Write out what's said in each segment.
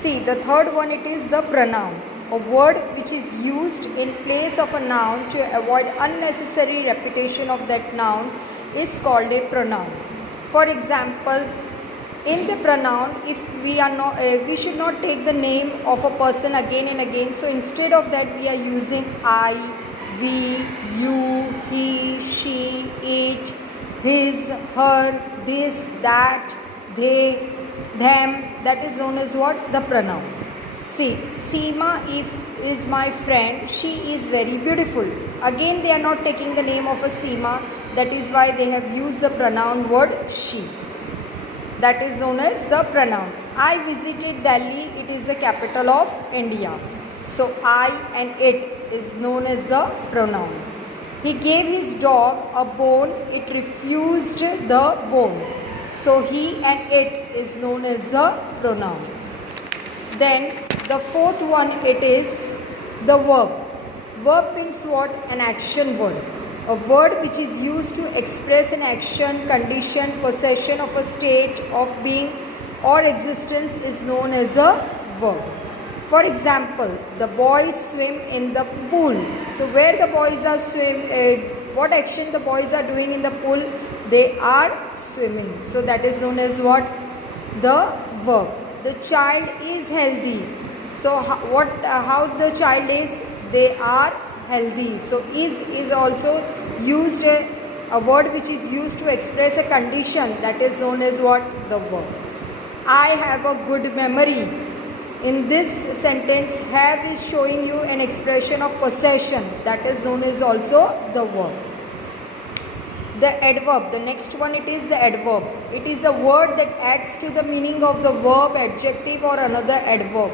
See, the third one, it is the pronoun. A word which is used in place of a noun to avoid unnecessary repetition of that noun is called a pronoun. For example, in the pronoun, if we are not, we should not take the name of a person again and again. So instead of that, we are using I, we, you, he, she, it, his, her, this, that, they, them. That is known as what? The pronoun. See, Seema is my friend. She is very beautiful. Again, they are not taking the name of a Seema. That is why they have used the pronoun word she. That is known as the pronoun. I visited Delhi. It is the capital of India. So I and it is known as the pronoun. He gave his dog a bone. It refused the bone. So he and it is known as the pronoun. Then the fourth one, it is the verb. Verb means what? An action word. A word which is used to express an action, condition, possession of a state of being or existence is known as a verb. For example, the boys swim in the pool. So where the boys are what action the boys are doing in the pool? They are swimming. So that is known as what? The verb. The child is healthy. So how the child is? They are healthy. So is also used, a word which is used to express a condition, that is known as what? The verb. I have a good memory. In this sentence, have is showing you an expression of possession, that is known as also the verb. The adverb, the next one, it is the adverb. It is a word that adds to the meaning of the verb, adjective or another adverb.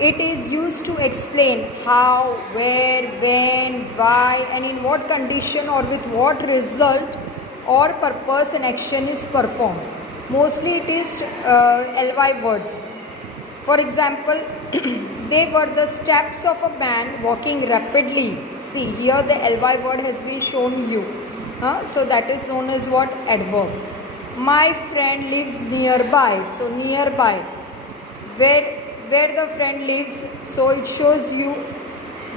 It is used to explain how, where, when, why and in what condition or with what result or purpose an action is performed. Mostly it is ly words. For example, they were the steps of a man walking rapidly. See, here the ly word has been shown you. So that is known as what? Adverb. My friend lives nearby. So nearby. Where the friend lives, so it shows you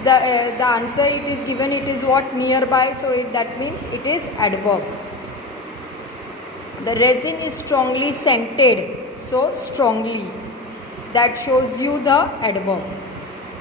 the answer it is given, it is what? Nearby. So that means it is adverb. The resin is strongly scented. So strongly. That shows you the adverb.